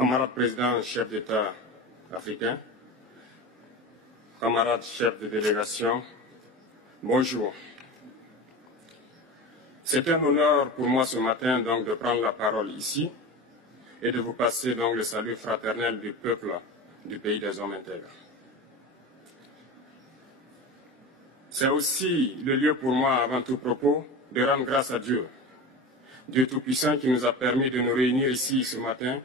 Camarades présidents, chefs d'État africains, camarades chefs de délégation, bonjour. C'est un honneur pour moi ce matin donc de prendre la parole ici et de vous passer donc le salut fraternel du peuple du pays des hommes intègres. C'est aussi le lieu pour moi, avant tout propos, de rendre grâce à Dieu, Dieu Tout-Puissant qui nous a permis de nous réunir ici ce matin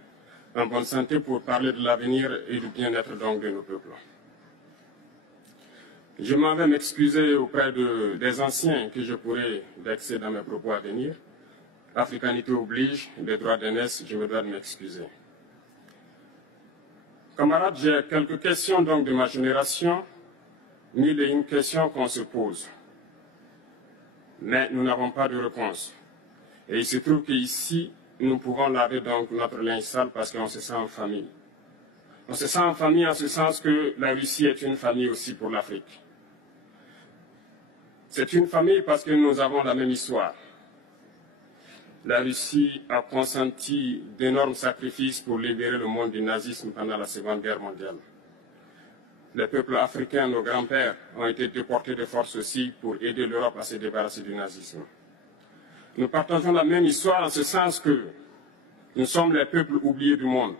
en bonne santé pour parler de l'avenir et du bien-être donc de nos peuples. Je m'en vais m'excuser auprès des anciens que je pourrais vexer dans mes propos à venir. Africanité oblige, les droits d'aînesse, je me dois de m'excuser. Camarades, j'ai quelques questions donc de ma génération, mille et une questions qu'on se pose. Mais nous n'avons pas de réponse. Et il se trouve qu'ici, nous pouvons laver donc notre linge sale parce qu'on se sent en famille. On se sent en famille en ce sens que la Russie est une famille aussi pour l'Afrique. C'est une famille parce que nous avons la même histoire. La Russie a consenti d'énormes sacrifices pour libérer le monde du nazisme pendant la Seconde Guerre mondiale. Les peuples africains, nos grands-pères, ont été déportés de force aussi pour aider l'Europe à se débarrasser du nazisme. Nous partageons la même histoire en ce sens que nous sommes les peuples oubliés du monde.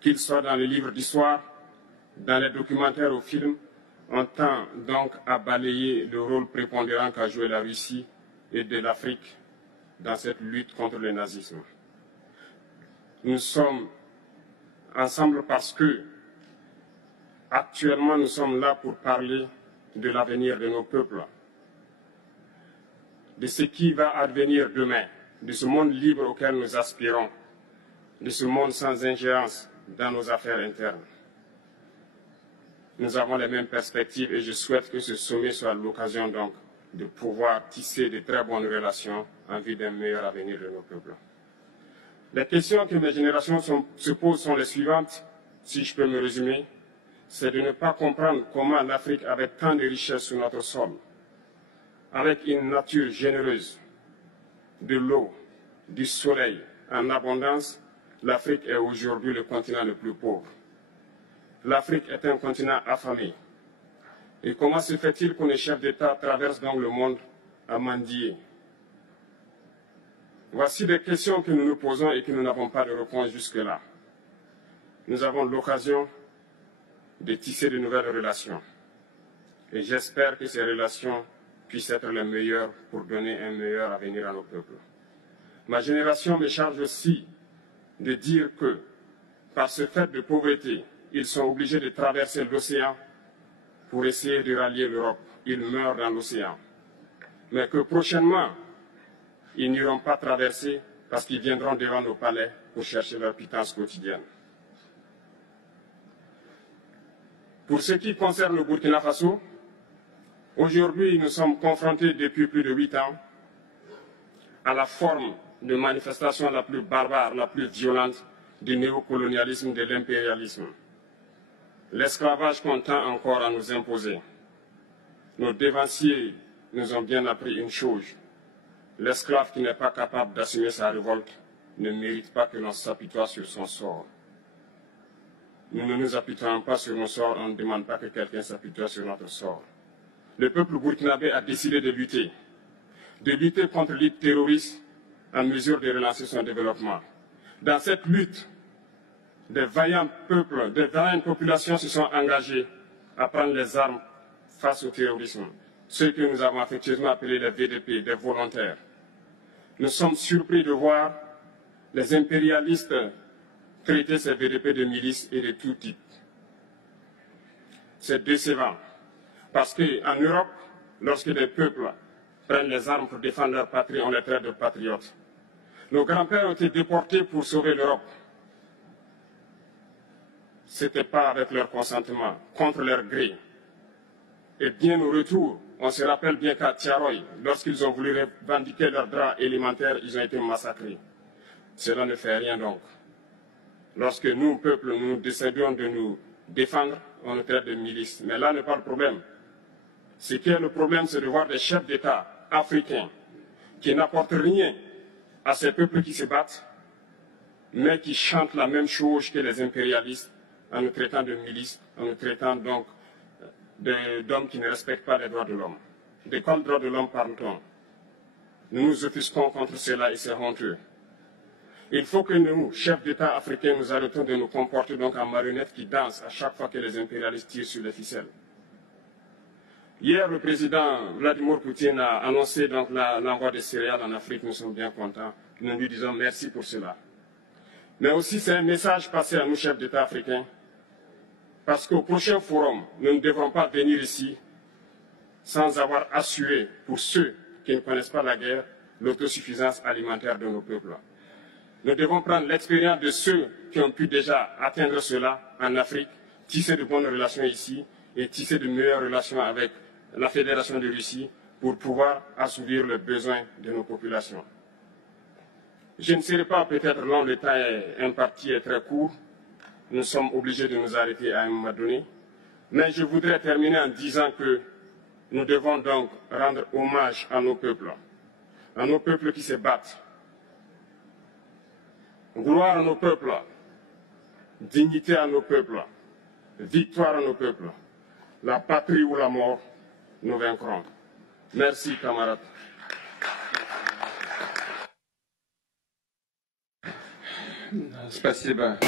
Qu'ils soient dans les livres d'histoire, dans les documentaires ou films, on tend donc à balayer le rôle prépondérant qu'a joué la Russie et de l'Afrique dans cette lutte contre le nazisme. Nous sommes ensemble parce que, actuellement, nous sommes là pour parler de l'avenir de nos peuples, de ce qui va advenir demain, de ce monde libre auquel nous aspirons, de ce monde sans ingérence dans nos affaires internes. Nous avons les mêmes perspectives et je souhaite que ce sommet soit l'occasion donc de pouvoir tisser de très bonnes relations en vue d'un meilleur avenir de nos peuples. Les questions que mes générations se posent sont les suivantes, si je peux me résumer, c'est de ne pas comprendre comment l'Afrique, avec tant de richesses sur notre sol, avec une nature généreuse, de l'eau, du soleil en abondance, l'Afrique est aujourd'hui le continent le plus pauvre. L'Afrique est un continent affamé. Et comment se fait-il que les chefs d'État traversent donc le monde à mendier? Voici des questions que nous nous posons et que nous n'avons pas de réponse jusque-là. Nous avons l'occasion de tisser de nouvelles relations. Et j'espère que ces relations puissent être les meilleures pour donner un meilleur avenir à nos peuples. Ma génération me charge aussi de dire que, par ce fait de pauvreté, ils sont obligés de traverser l'océan pour essayer de rallier l'Europe. Ils meurent dans l'océan. Mais que prochainement, ils n'iront pas traverser parce qu'ils viendront devant nos palais pour chercher leur pitance quotidienne. Pour ce qui concerne le Burkina Faso, aujourd'hui, nous sommes confrontés depuis plus de 8 ans à la forme de manifestation la plus barbare, la plus violente du néocolonialisme, de l'impérialisme. L'esclavage qu'on tend encore à nous imposer. Nos dévanciers nous ont bien appris une chose. L'esclave qui n'est pas capable d'assumer sa révolte ne mérite pas que l'on s'apitoie sur son sort. Nous ne nous apitoyons pas sur nos sorts, on ne demande pas que quelqu'un s'apitoie sur notre sort. Le peuple burkinabé a décidé de lutter contre le terrorisme en mesure de relancer son développement. Dans cette lutte, des vaillants peuples, des vaillantes populations se sont engagées à prendre les armes face au terrorisme, ceux que nous avons affectueusement appelés les VDP, des volontaires. Nous sommes surpris de voir les impérialistes traiter ces VDP de milices et de tout type. C'est décevant, parce qu'en Europe, lorsque des peuples prennent les armes pour défendre leur patrie, on les traite de patriotes. Nos grands-pères ont été déportés pour sauver l'Europe. Ce n'était pas avec leur consentement, contre leur gré. Et bien au retour, on se rappelle bien qu'à Tiaroy, lorsqu'ils ont voulu revendiquer leurs droits élémentaires, ils ont été massacrés. Cela ne fait rien donc. Lorsque nous, peuple, nous décidons de nous défendre, on nous traite de milices. Mais là n'est pas le problème. Ce qui est le problème, c'est de voir des chefs d'État africains qui n'apportent rien à ces peuples qui se battent, mais qui chantent la même chose que les impérialistes en nous traitant de milices, en nous traitant donc d'hommes qui ne respectent pas les droits de l'homme. De quels droits de l'homme parle-t-on? Nous nous offusquons contre cela et c'est honteux. Il faut que nous, chefs d'État africains, nous arrêtons de nous comporter donc en marionnettes qui dansent à chaque fois que les impérialistes tirent sur les ficelles. Hier, le président Vladimir Poutine a annoncé donc l'envoi des céréales en Afrique. Nous sommes bien contents. Nous lui disons merci pour cela. Mais aussi, c'est un message passé à nous, chefs d'État africains, parce qu'au prochain forum, nous ne devrons pas venir ici sans avoir assuré, pour ceux qui ne connaissent pas la guerre, l'autosuffisance alimentaire de nos peuples. Nous devons prendre l'expérience de ceux qui ont pu déjà atteindre cela en Afrique, tisser de bonnes relations ici et tisser de meilleures relations avec la Fédération de Russie pour pouvoir assouvir les besoins de nos populations. Je ne serai pas peut-être long, le temps imparti est très court. Nous sommes obligés de nous arrêter à un moment donné. Mais je voudrais terminer en disant que nous devons donc rendre hommage à nos peuples qui se battent. Gloire à nos peuples, dignité à nos peuples, victoire à nos peuples. La patrie ou la mort, nous vaincrons. Merci, camarades. Спасибо.